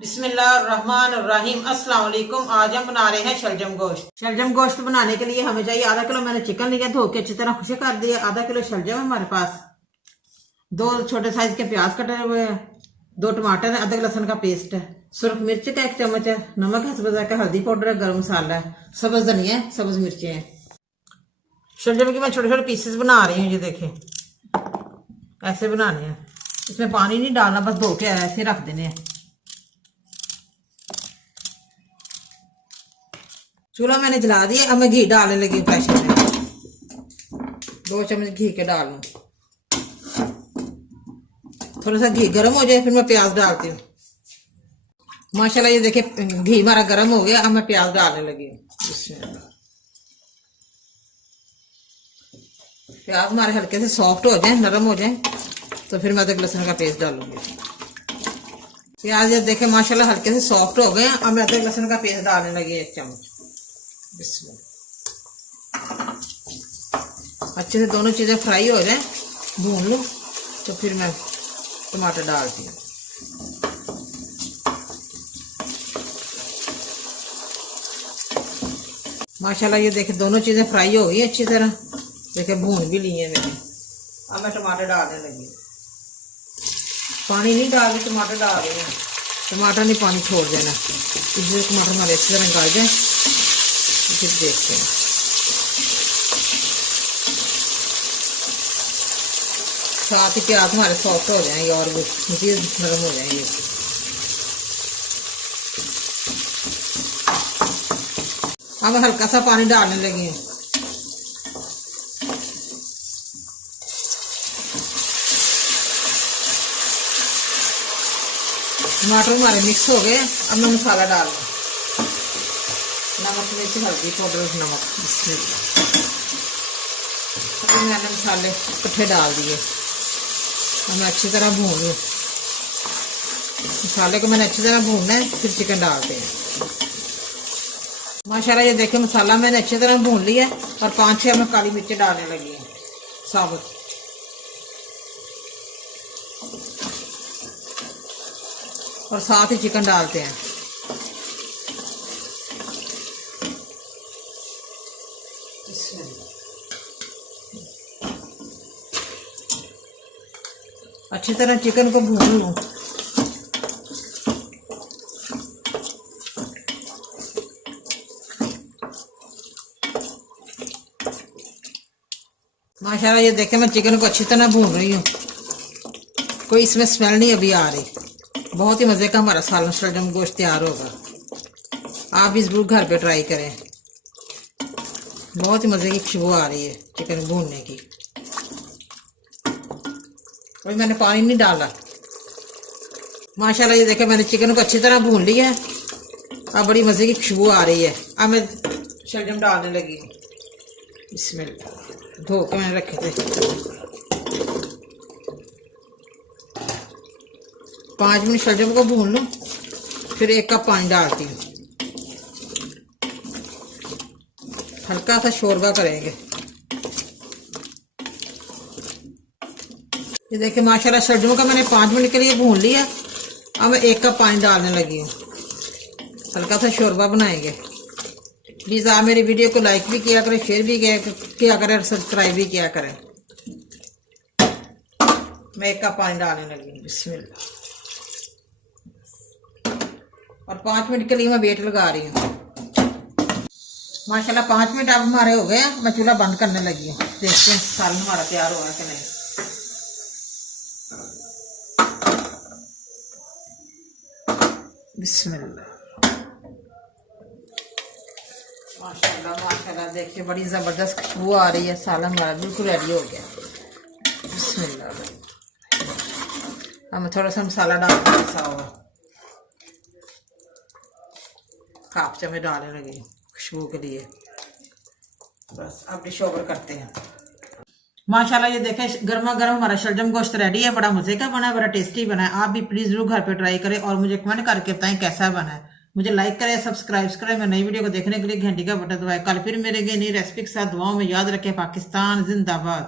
बिस्मिल्लाहिर्रहमानिर्रहीम। अस्सलाम वालेकुम। आज हम बना रहे हैं शलजम गोश्त। शलजम गोश्त बनाने के लिए हमें चाहिए आधा किलो मैंने चिकन लिया, धो के अच्छी तरह खुशी कर दिया। आधा किलो शलजम है हमारे पास। 2 छोटे साइज के प्याज कटे हुए हैं, 2 टमाटर है, अदरक लहसुन का पेस्ट है, सुरख मिर्च का 1 चम्मच है, नमक है स्वाद का, हल्दी पाउडर है, गरम मसाला है, सब्ज धनिया है, सब्ज मिर्चें हैं। शलजम की मैं छोटे छोटे पीसेस बना रही हूँ। ये देखें, ऐसे बनाने हैं। इसमें पानी नहीं डालना, बस धो के ऐसे रख देने हैं। चूल्हा मैंने जला दिया। अब मैं घी डालने लगी हूँ प्रेशर में। 2 चम्मच घी के डाल लूँ। थोड़ा सा घी गर्म हो जाए फिर मैं प्याज डालती हूँ। माशाल्लाह ये देखिए घी हमारा गर्म हो गया। अब मैं प्याज डालने लगी हूँ। प्याज हमारे हल्के से सॉफ्ट हो जाए, नरम हो जाए, तो फिर मैं अदरक लहसुन का पेस्ट डालूंगी। प्याज ये देखे माशाल्लाह हल्के से सॉफ्ट हो गए। अब मैं अदरक लहसुन का पेस्ट डालने लगी 1 चम्मच। अच्छे से दोनों चीजें फ्राई हो जाए, भून लूं, तो फिर मैं टमाटर डालती हूँ। माशाल्लाह ये देखे दोनों चीजें फ्राई हो गई अच्छी तरह, देखे भून भी ली है मैंने। अब मैं टमाटर डालने लगी। पानी नहीं डाल रही, टमाटर डाल रही हूँ। टमाटर नहीं पानी छोड़ देना, इसलिए टमाटर हमारे अच्छी तरह गल जाए, फिर देखते हैं। साथ ही प्याज हमारे सॉफ्ट हो जाएंगे और वो मज़ीद नरम हो जाएंगे। अब हल्का सा पानी डालने लगी हूँ। टमाटर हमारे मिक्स हो गए। अब मैं मसाला डाल दूँ। नमक, मिर्च, हल्दी पाउडर, नमक। अभी मैंने मसाले इकट्ठे डाल दिए। अब मैं अच्छी तरह भून लूँ। मसाले को मैंने अच्छी तरह भूनना है, फिर चिकन डालते हैं। माशाल्लाह ये देखिए मसाला मैंने अच्छी तरह भून लिया और 5-6 मैं काली मिर्च डालने लगी हूँ साबुत। और साथ ही चिकन डालते हैं। अच्छी तरह चिकन को भून लूं। माशाल्लाह ये देखें मैं चिकन को अच्छी तरह भून रही हूँ। कोई इसमें स्मेल नहीं अभी आ रही। बहुत ही मज़े का हमारा सालन शलजम गोश्त तैयार होगा। आप भी ज़रूर घर पे ट्राई करें। बहुत ही मज़े की खुशबू आ रही है चिकन भूनने की। अभी मैंने पानी नहीं डाला। माशाल्लाह ये देखें मैंने चिकन को अच्छी तरह भून लिया है। अब बड़ी मज़े की खुशबू आ रही है। अब मैं शलजम डालने लगी। बिस्मिल्लाह। धो के मैंने रखे थे। 5 मिनट शलजम को भून लूँ, फिर 1 कप पानी डालती हूँ। हल्का सा शोरबा करेंगे। ये देखिए माशाल्लाह शलजम का मैंने 5 मिनट के लिए भून लिया। अब मैं 1 कप पानी डालने लगी हूँ। हल्का सा शोरबा बनाएंगे। प्लीज़ आप मेरी वीडियो को लाइक भी किया करें, शेयर भी किया करें और सब्सक्राइब भी किया करें। मैं 1 कप पानी डालने लगी। बिस्मिल्लाह। और 5 मिनट के लिए मैं वेट लगा रही हूँ। माशाल्लाह 5 मिनट अब हमारे हो गए। मैं चूल्हा बंद करने लगी हूँ। देखते हैं सालन हमारा तैयार हुआ है कि नहीं। बिस्मिल्लाह। माशाल्लाह माशाल्लाह देखिए बड़ी ज़बरदस्त खुशबू आ रही है। सालन हमारा बिल्कुल रेडी हो गया। बिस्मिल्लाह। अब मैं थोड़ा सा मसाला डाल दूँगा। हाफ चम्मच डालने लगी खुशबू के लिए। बस अब डिश ओवर करते हैं। माशाल्लाह ये देखें गर्मा गर्म हमारा शलजम गोश्त रेडी है। बड़ा मजे का बना है, बड़ा टेस्टी बना है। आप भी प्लीज जरूर घर पे ट्राई करें और मुझे कमेंट करके बताएं कैसा बना है। मुझे लाइक करें, सब्सक्राइब करें। मैं नई वीडियो को देखने के लिए घंटी का बटन दबाएं। कल फिर मिलेंगे नई रेसिपी के साथ। दुआओं में याद रखें। पाकिस्तान जिंदाबाद।